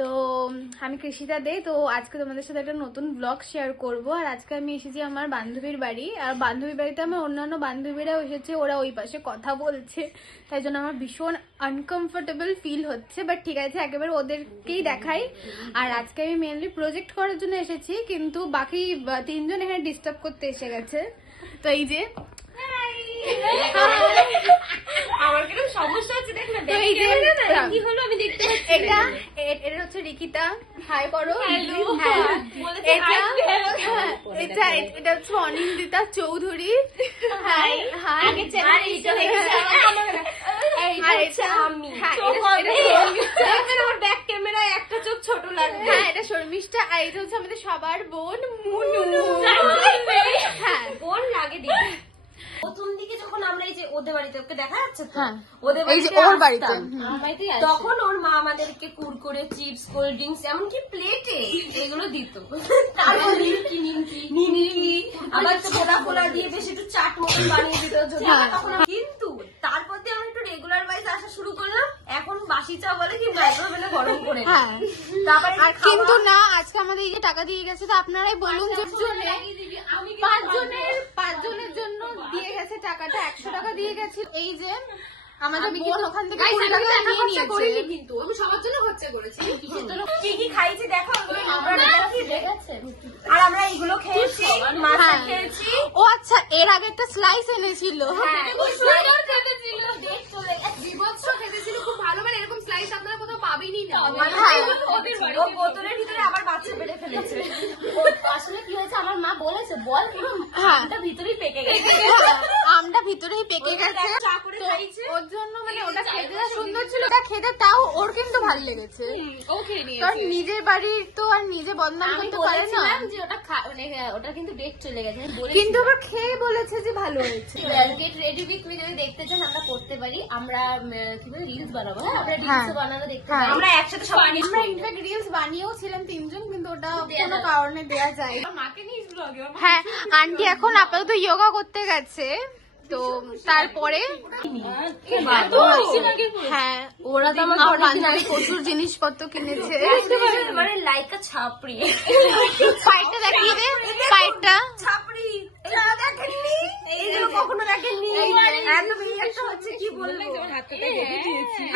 তো আমি কৃষিতা দে, তো আজকে তোমাদের সাথে একটা নতুন ব্লগ শেয়ার করব। আর আজকে আমি এসেছি আমার বান্ধবীর বাড়ি। আর বান্ধবীর বাড়িতে আমার অন্যান্য বান্ধবীরাও এসেছে, ওরা ওই পাশে কথা বলছে। তাই জন্য আমার ভীষণ আনকমফোর্টেবল ফিল হচ্ছে বাট ঠিক আছে, একেবারে ওদেরকেই দেখাই। আর আজকে আমি মেনলি প্রজেক্ট করার জন্য এসেছি, কিন্তু বাকি তিনজন এখানে ডিস্টার্ব করতে এসে গেছে। তো এই যে আমার কীরকম সমস্যা হচ্ছে দেখ না তো এই যে কি হলো আমি দেখতে পাচ্ছি এটা এটা হচ্ছে রিকিতা। হাই করো Hello. হ্যাঁ। এটা. হ্যাঁ, এটা এটা হচ্ছে অনিন্দিতা চৌধুরী। হাই হাই আগে চ্যানেল এটা দেখেছি ক্যামেরা আর এটা- আমি। হ্যাঁ, আমার ব্যাক ক্যামেরায় একটা চোখ ছোট লাগবে। হ্যাঁ এটা শর্মিষ্ঠা আর এটা হচ্ছে আমাদের সবার বোন মুনু হ্যাঁ কোন লাগে দিদি প্রথম দিকে যখন আমরা এই যে ওদের বাড়িতে ওকে দেখা যাচ্ছে তো? হ্যাঁ। ওদের বাড়িতে ওর বাড়িতে। তখন ওর মা আমাদেরকে কুরকুরে চিপস কোল্ড ড্রিঙ্কস এমনকি প্লেটে এগুলো দিত। তারপর নিমকি নিমকি নিমকি আবার তো পোড়া ফোলা দিয়ে বেশ একটু চাট মতন বানিয়ে দিত। হ্যাঁ। তখন আমি- কিন্তু তারপর দিয়ে আমরা একটু রেগুলার ওয়াইজ আসা শুরু করলাম এখন চা বলে কি মাইক্রোওয়েভে গরম করে হ্যাঁ। তারপরে কিন্তু না আজকে আমাদের এই যে টাকা দিয়ে গেছে তো আপনারাই বলুন যে জনে পাঁচজনের জন্য দিয়ে গেছে টাকাটা একশো টাকা দিয়ে গেছে। এই যে আমাদের বিকিত ওখান থেকে কুড়ি টাকা নিয়ে নিয়েছে। কিন্তু আমি সবার জন্য খরচা করেছি। কি কি খাইছি দেখো আমরা আর আমরা এগুলো খেয়েছি মাছা। খেয়েছি। ও আচ্ছা এর আগে একটা স্লাইস এনেছিল। হ্যাঁ, সুন্দর খেতেছিল বিভৎস খেতেছিল খুব ভালো মানে এরকম স্লাইস আপনারা কোথাও পাবেনই না হ্যাঁ। ও বোতলের ভিতরে আবার বাচ্চা বেড়ে ফেলেছে আসলে কি হয়েছে আমার মা বলেছে বল হ্যাঁ। আমটা ভিতরেই পেকে গেছে। হ্যাঁ, আমটা ভিতরেই পেকে গেছে। ওর জন্য মানে ওটা খেতে সুন্দর ছিল ওটা খেতে তাও ওর কিন্তু ভালো লেগেছে। কারণ নিজের বাড়ির তো আর নিজে বদনাম করতে পারে না। যে ওটা মানে ওটা কিন্তু ডেট চলে গেছে কিন্তু আবার খেয়ে বলেছে যে ভালো হয়েছে। গেট রেডি উইথ মি যদি দেখতে চান আমরা করতে পারি। আমরা কি বলে রিলস বানাবো হ্যাঁ? আমরা হ্যাঁ। রিলস বানানো দেখতে হ্যাঁ। পারি। আমরা একসাথে সব আমরা ইনফ্যাক্ট রিলস বানিয়েও ছিলাম তিনজন কিন্তু ওটা কোনো কারণে দেয়া যায় মাকে নিয়ে হ্যাঁ আন্টি এখন আপাতত ইয়োগা করতে গেছে তো তারপরে হ্যাঁ ওরা তো আমার প্রচুর জিনিসপত্র কিনেছে। মানে লাইকা ছাপড়ি। পাইটটা দেখিয়ে দে পাইটটা ছাপড়ি এটা দেখেননি এইগুলো কখনো দেখেননি এত বেশি একটা হচ্ছে কি বলব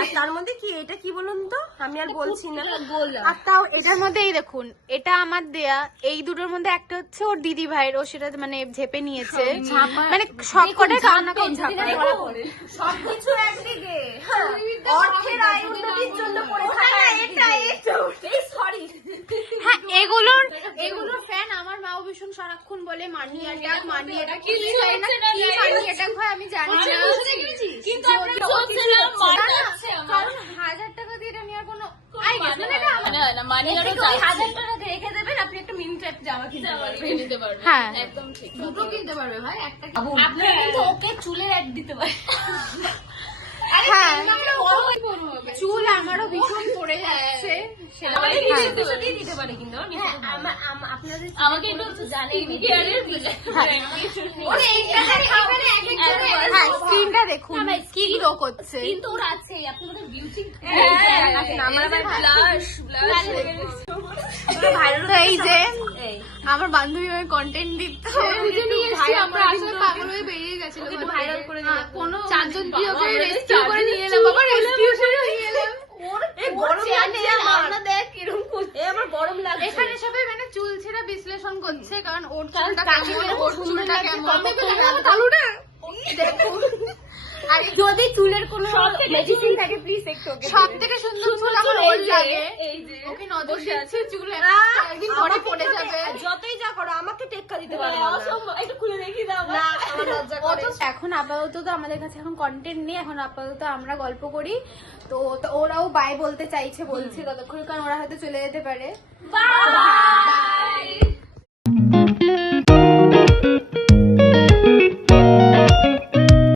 আর তার মধ্যে কি? এটা কি বলুন তো? আমি আর বলছি না। আর তাও এটার মধ্যে এই দেখুন এটা আমার দেয়া এই দুটোর মধ্যে একটা হচ্ছে ওর দিদি ভাইয়ের ও সেটা মানে ঝেপে নিয়েছে। মানে সব কটাই কান্না সবকিছু একদিকে। হ্যাঁ, অর্থের আয় উন্নতির জন্য পড়ে থাকা এটা এটা। সরি ভীষণ সারাক্ষণ বলে মানি অ্যাটাক মানি অ্যাটাক কি হয় না কি মানি অ্যাটাক হয় আমি জানি না। কিন্তু কারণ হাজার টাকা দিয়ে এটা নেওয়ার কোনো। মানে আমার- মানে হাজার টাকা রেখে দেবেন আপনি একটা মিনি টাইপ জামা কিনতে পারবেন। হ্যাঁ। একদম ঠিক। দুটো কিনতে পারবে ভাই একটা আপনি কিন্তু ওকে চুলের অ্যাড দিতে পারেন। হ্যাঁ। চুল আমারও ভীষণ পড়ে যাচ্ছে। আমাদের হ্যাঁ। দিতে পারে কিন্তু হ্যাঁ, হ্যাঁ। স্কিনটা দেখুন কি গ্লো করছে। কিন্তু ওর আছে আপনি বিউটি আমার আবার ব্লাশ ব্লাশ ভাইরাল এই যে আমার বান্ধবী আমি কন্টেন্ট দিতে আমরা আসলে পাগল হয়ে বেরিয়ে গেছিল ভাইরাল করে দিলাম। কোনো চারজন দিয়ে ওকে রেস্কিউ করে নিয়ে এলাম। বাবা রেস্কিউ করে নিয়ে এলাম। এই গরম লাগছে আমার। দেখ কীরকম এই আমার গরম লাগছে। এখানে সবাই মানে চুল ছেড়া বিশ্লেষণ করছে কারণ ওর চুলটা কেমন ওর চুলটা কেমন। যদি চুলের কোনো মেডিসিন থাকে প্লিজ একটু সব থেকে সুন্দর চুল আমার ওর লাগে। এই যে ওকে নজর দিচ্ছে চুল একদিন পরে পড়ে যাবে। যতই যা করো আমাকে টেক্কা দিতে পারবে না। অসম্ভব। একটু খুলে দেখি দাও। না আমার লজ্জা করে। এখন আপাতত তো আমাদের কাছে এখন কন্টেন্ট নেই এখন আপাতত আমরা গল্প করি। তো তো ওরাও বাই বলতে চাইছে বলছে ততক্ষণ কারণ ওরা হয়তো চলে যেতে পারে। বাই